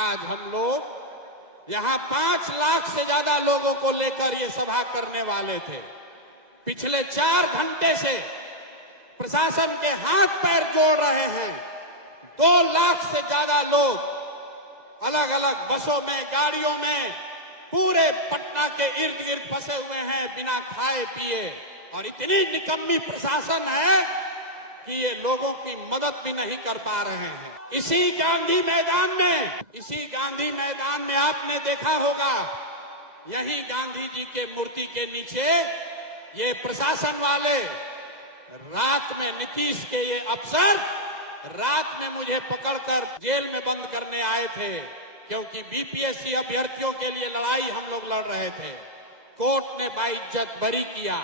आज हम लोग यहाँ 5 लाख से ज्यादा लोगों को लेकर ये सभा करने वाले थे। पिछले 4 घंटे से प्रशासन के हाथ पैर जोड़ रहे हैं। 2 लाख से ज्यादा लोग अलग अलग बसों में, गाड़ियों में पूरे पटना के इर्द गिर्द फंसे हुए हैं बिना खाए पिए। और इतनी निकम्मी प्रशासन है कि ये लोगों की मदद भी नहीं कर पा रहे हैं। इसी गांधी मैदान में आपने देखा होगा, यही गांधी जी के मूर्ति के नीचे ये प्रशासन वाले रात में, नीतीश के ये अफसर रात में मुझे पकड़कर जेल में बंद करने आए थे, क्योंकि बीपीएससी अभ्यर्थियों के लिए लड़ाई हम लोग लड़ रहे थे। कोर्ट ने बाइज्जत बरी किया।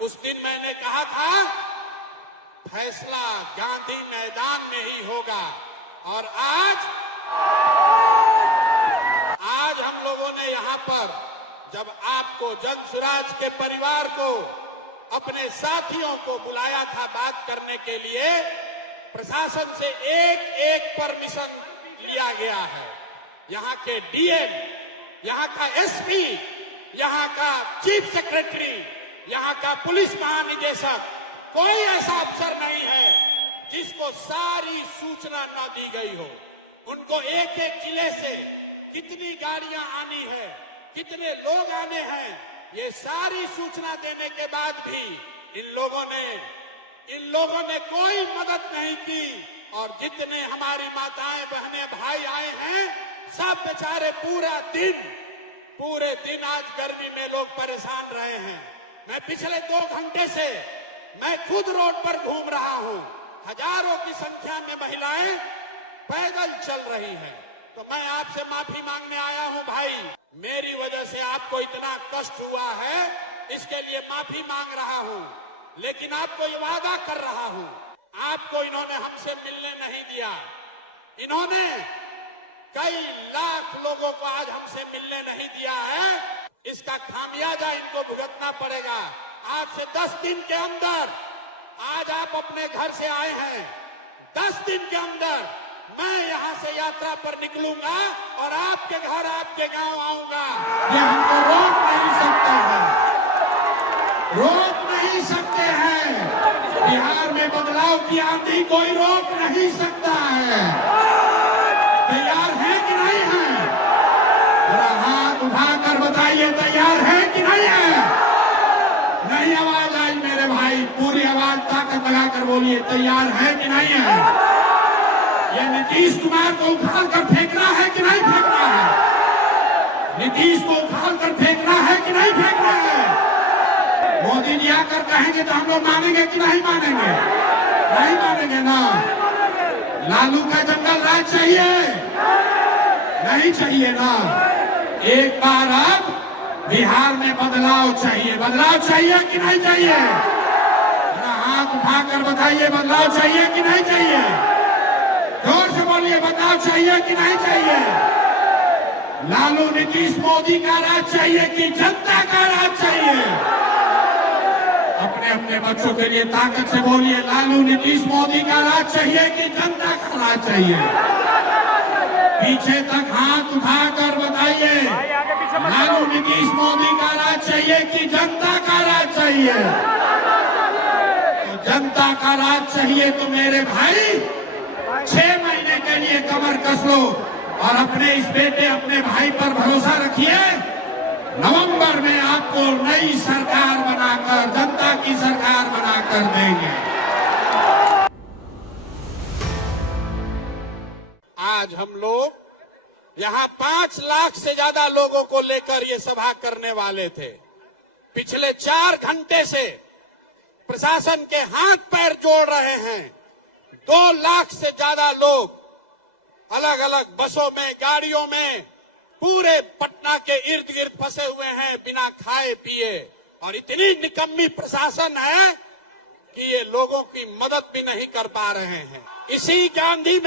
उस दिन मैंने कहा था फैसला गांधी मैदान में ही होगा। और आज हम लोगों ने यहाँ पर जब आपको, जन सुराज के परिवार को, अपने साथियों को बुलाया था बात करने के लिए, प्रशासन से एक परमिशन लिया गया है। यहाँ के डीएम, यहाँ का एसपी, यहाँ का चीफ सेक्रेटरी, यहाँ का पुलिस महानिदेशक, कोई ऐसा अफसर नहीं है जिसको सारी सूचना न दी गई हो। उनको एक एक जिले से कितनी गाड़ियां आनी है, कितने लोग आने हैं, ये सारी सूचना देने के बाद भी इन लोगों ने कोई मदद नहीं की। और जितने हमारी माताएं, बहनें, भाई आए हैं, सब बेचारे पूरे दिन आज गर्मी में लोग परेशान रहे हैं। मैं पिछले 2 घंटे से मैं खुद रोड पर घूम रहा हूं। हजारों की संख्या में महिलाएं पैदल चल रही हैं। तो मैं आपसे माफी मांगने आया हूं भाई, मेरी वजह से आपको इतना कष्ट हुआ है, इसके लिए माफी मांग रहा हूं। लेकिन आपको ये वादा कर रहा हूं, आपको इन्होंने हमसे मिलने नहीं दिया। इन्होंने कई लाख लोगों को आज हमसे मिलने नहीं दिया है। इसका खामियाजा इनको भुगतना पड़ेगा। आज से 10 दिन के अंदर, आज आप अपने घर से आए हैं, 10 दिन के अंदर मैं यहां से यात्रा पर निकलूंगा और आपके घर, आपके गांव आऊंगा। ये हमको रोक नहीं सकते हैं। बिहार में बदलाव की आंधी कोई रोक नहीं सकता है। तैयार है कि नहीं है? जरा हाथ उठाकर बताइए, तैयार है कि नहीं है? नहीं आवाज आई मेरे भाई, पूरी आवाज ताकत लगाकर बोलिए, तैयार है कि नहीं है? ये नीतीश कुमार को उखाड़ कर फेंकना है कि नहीं फेंकना है? नीतीश को उखाड़ कर फेंकना है कि नहीं फेंकना है? मोदी जी आकर कहेंगे तो हम लोग मानेंगे कि नहीं मानेंगे? नहीं मानेंगे ना। लालू का जंगल राज चाहिए? नहीं चाहिए ना। एक बार अब बिहार में बदलाव चाहिए। बदलाव चाहिए कि नहीं चाहिए? हाथ उठाकर बताइए, बदलाव चाहिए कि नहीं चाहिए? जोर से बोलिए, बदलाव चाहिए कि नहीं चाहिए? लालू नीतीश मोदी का राज चाहिए कि जनता का राज चाहिए? अपने अपने बच्चों के लिए ताकत से बोलिए, लालू नीतीश मोदी का राज चाहिए कि जनता का राज चाहिए? पीछे तक हाथ उठाकर बताइए, लालू नीतीश मोदी का राज चाहिए कि जनता का राज चाहिए? तो जनता का राज चाहिए तो मेरे भाई 6 महीने के लिए कमर कस लो और अपने इस बेटे, अपने भाई पर भरोसा रखिए। नवंबर में आपको नई सरकार बनाकर, जनता की सरकार बनाकर देंगे। आज हम लोग यहाँ 5 लाख से ज्यादा लोगों को लेकर ये सभा करने वाले थे। पिछले 4 घंटे से प्रशासन के हाथ पैर जोड़ रहे हैं। 2 लाख से ज्यादा लोग अलग अलग बसों में, गाड़ियों में पूरे पटना के इर्द गिर्द फंसे हुए हैं बिना खाए पिए। और इतनी निकम्मी प्रशासन है कि ये लोगों की मदद भी नहीं कर पा रहे हैं। इसी गांधी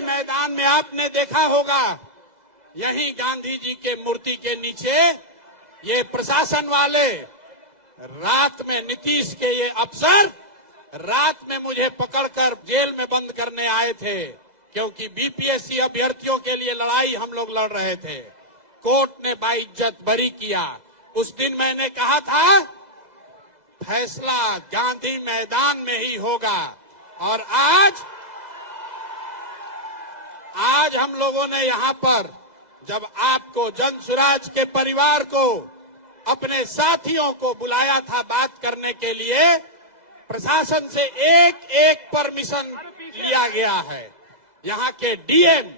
मैदान में आपने देखा होगा, यही गांधी जी के मूर्ति के नीचे ये प्रशासन वाले रात में, नीतीश के ये अफसर रात में मुझे पकड़कर जेल में बंद करने आए थे, क्योंकि बीपीएससी अभ्यर्थियों के लिए लड़ाई हम लोग लड़ रहे थे। कोर्ट ने बाइज्जत बरी किया। उस दिन मैंने कहा था फैसला गांधी मैदान में ही होगा, और आज हम लोगों ने यहां पर जब आपको जनसुराज के परिवार को, अपने साथियों को बुलाया था बात करने के लिए, प्रशासन से एक एक परमिशन लिया गया है। यहाँ के डीएम,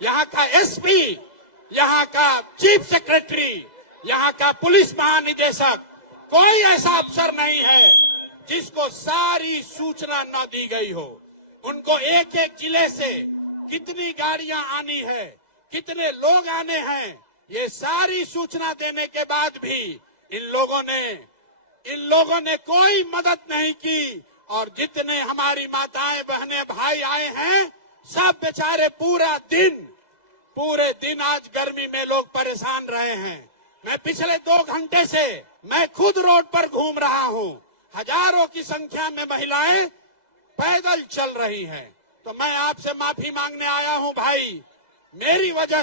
यहाँ का एसपी, यहाँ का चीफ सेक्रेटरी, यहाँ का पुलिस महानिदेशक, कोई ऐसा अफसर नहीं है जिसको सारी सूचना न दी गई हो। उनको एक एक जिले से कितनी गाड़ियां आनी है, कितने लोग आने हैं, ये सारी सूचना देने के बाद भी इन लोगों ने कोई मदद नहीं की। और जितने हमारी माताएं बहनें भाई आए हैं, सब बेचारे पूरे दिन आज गर्मी में लोग परेशान रहे हैं। मैं पिछले 2 घंटे से मैं खुद रोड पर घूम रहा हूं। हजारों की संख्या में महिलाएं पैदल चल रही हैं। तो मैं आपसे माफी मांगने आया हूं भाई। मेरी वजह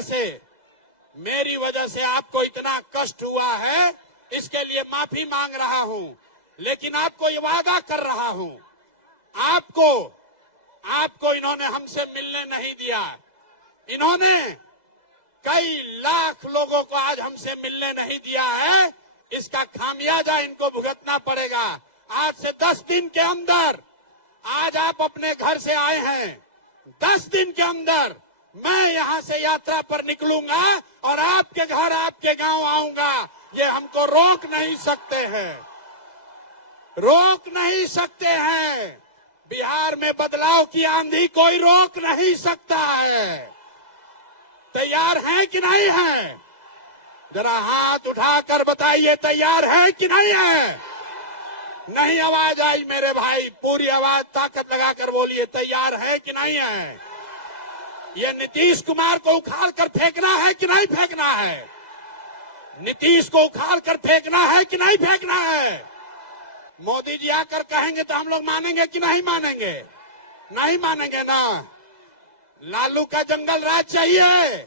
से आपको इतना कष्ट हुआ है, इसके लिए माफी मांग रहा हूं। लेकिन आपको ये वादा कर रहा हूं, आपको इन्होंने हमसे मिलने नहीं दिया। इन्होंने कई लाख लोगों को आज हमसे मिलने नहीं दिया है। इसका खामियाजा इनको भुगतना पड़ेगा। आज से 10 दिन के अंदर, आज आप अपने घर से आए हैं, 10 दिन के अंदर मैं यहां से यात्रा पर निकलूंगा और आपके घर, आपके गांव आऊंगा। ये हमको रोक नहीं सकते हैं। बिहार में बदलाव की आंधी कोई रोक नहीं सकता है। तैयार हैं कि नहीं है? जरा हाथ उठाकर बताइए, तैयार है कि नहीं है? नहीं आवाज आई मेरे भाई, पूरी आवाज ताकत लगाकर बोलिए, तैयार है कि नहीं है? ये नीतीश कुमार को उखाड़ कर फेंकना है कि नहीं फेंकना है? नीतीश को उखाड़ कर फेंकना है कि नहीं फेंकना है? मोदी जी आकर कहेंगे तो हम लोग मानेंगे कि नहीं मानेंगे? नहीं मानेंगे ना। लालू का जंगल राज चाहिए?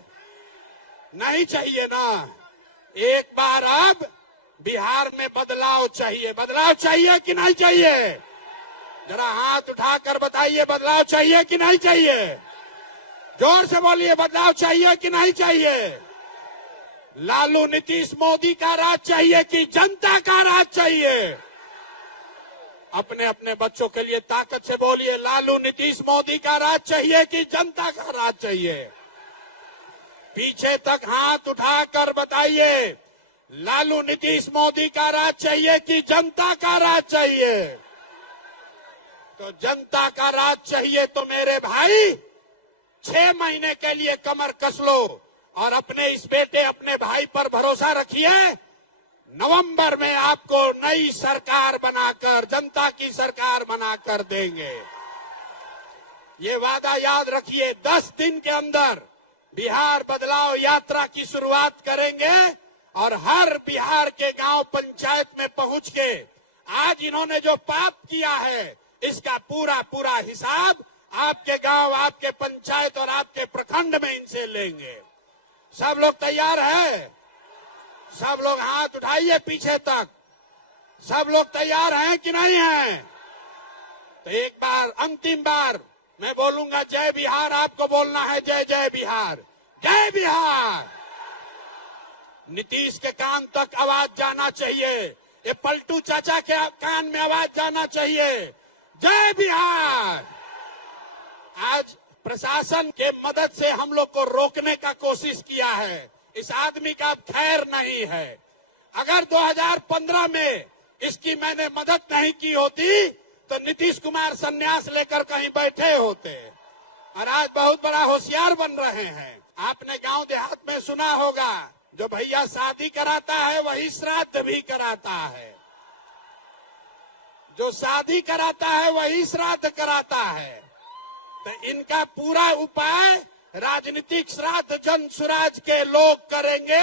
नहीं चाहिए ना। एक बार अब बिहार में बदलाव चाहिए कि नहीं चाहिए? जरा हाथ उठाकर बताइए, बदलाव चाहिए कि नहीं चाहिए? जोर से बोलिए, बदलाव चाहिए कि नहीं चाहिए? लालू नीतीश मोदी का राज चाहिए कि जनता का राज चाहिए? अपने अपने बच्चों के लिए ताकत से बोलिए, लालू नीतीश मोदी का राज चाहिए कि जनता का राज चाहिए? पीछे तक हाथ उठाकर बताइए, लालू नीतीश मोदी का राज चाहिए कि जनता का राज चाहिए? तो जनता का राज चाहिए तो मेरे भाई 6 महीने के लिए कमर कस लो और अपने इस बेटे, अपने भाई पर भरोसा रखिए। नवंबर में आपको नई सरकार बनाकर, जनता की सरकार बनाकर देंगे। ये वादा याद रखिए। 10 दिन के अंदर बिहार बदलाव यात्रा की शुरुआत करेंगे और हर बिहार के गांव पंचायत में पहुंच के आज इन्होंने जो पाप किया है, इसका पूरा हिसाब आपके गांव, आपके पंचायत और आपके प्रखंड में इनसे लेंगे। सब लोग तैयार है? सब लोग हाथ उठाइए पीछे तक। सब लोग तैयार हैं कि नहीं हैं? तो एक बार, अंतिम बार मैं बोलूंगा जय बिहार, आपको बोलना है जय जय बिहार, जय बिहार। नीतीश के कान तक आवाज जाना चाहिए, ये पलटू चाचा के कान में आवाज जाना चाहिए, जय बिहार। आज प्रशासन के मदद से हम लोग को रोकने का कोशिश किया है। इस आदमी का खैर नहीं है। अगर 2015 में इसकी मैंने मदद नहीं की होती तो नीतीश कुमार संन्यास लेकर कहीं बैठे होते और आज बहुत बड़ा होशियार बन रहे हैं। आपने गांव देहात में सुना होगा, जो भैया शादी कराता है वही श्राद्ध भी कराता है, जो शादी कराता है वही श्राद्ध कराता है। तो इनका पूरा उपाय राजनीतिक श्राद्ध जनसुराज के लोग करेंगे,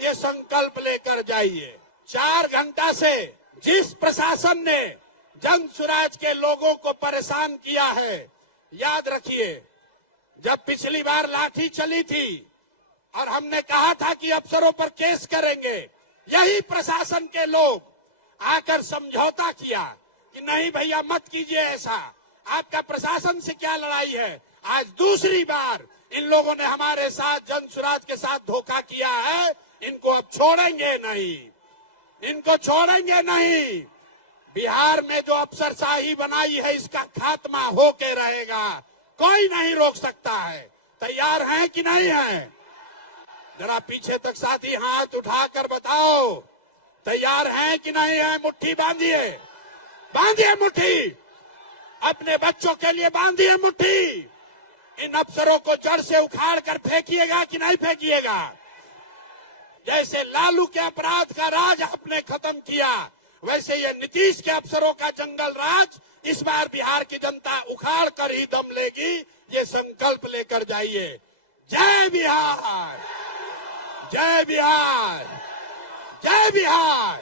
ये संकल्प लेकर जाइए। 4 घंटा से जिस प्रशासन ने जनसुराज के लोगों को परेशान किया है, याद रखिए जब पिछली बार लाठी चली थी और हमने कहा था कि अफसरों पर केस करेंगे, यही प्रशासन के लोग आकर समझौता किया कि नहीं भैया मत कीजिए ऐसा, आपका प्रशासन से क्या लड़ाई है। आज दूसरी बार इन लोगों ने हमारे साथ, जन सुराज के साथ धोखा किया है। इनको अब छोड़ेंगे नहीं, इनको छोड़ेंगे नहीं। बिहार में जो अफसरशाही बनाई है इसका खात्मा होके रहेगा, कोई नहीं रोक सकता है। तैयार हैं कि नहीं हैं? जरा पीछे तक साथी हाथ उठाकर बताओ, तैयार हैं कि नहीं हैं? मुट्ठी बांधिए, बांधिए मुट्ठी, अपने बच्चों के लिए बांधिए मुट्ठी। इन अफसरों को जड़ से उखाड़ कर फेंकिएगा कि नहीं फेंकिएगा? जैसे लालू के अपराध का राज आपने खत्म किया, वैसे ये नीतीश के अफसरों का जंगल राज इस बार बिहार की जनता उखाड़ कर ही दम लेगी। ये संकल्प लेकर जाइए। जय बिहार, जय बिहार, जय बिहार।